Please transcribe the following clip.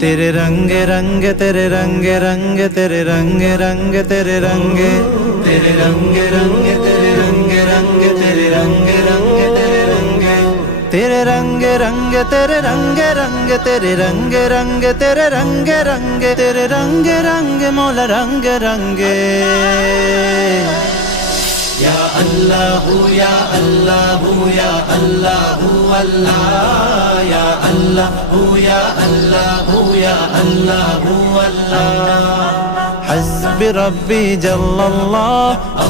तेरे रंगे रंग तेरे रंगे रंग तेरे रंगे रंग तेरे रंगे तेरे रंगे रंग तेरे रंगे रंग तेरे रंगे रंग तेरे रंगे तेरे रंगे रंग तेरे रंगे रंग तेरे रंगे रंग तेरे रंगे रंग तेरे रंगे रंग मौला रंग रंगे या अल्लाह या अल्लाह या अल्लाह अल्लाह या अल्लाह या अल्लाह या अल्लाह अल्लाह हस्बी रब्बी जल्लल्लाह।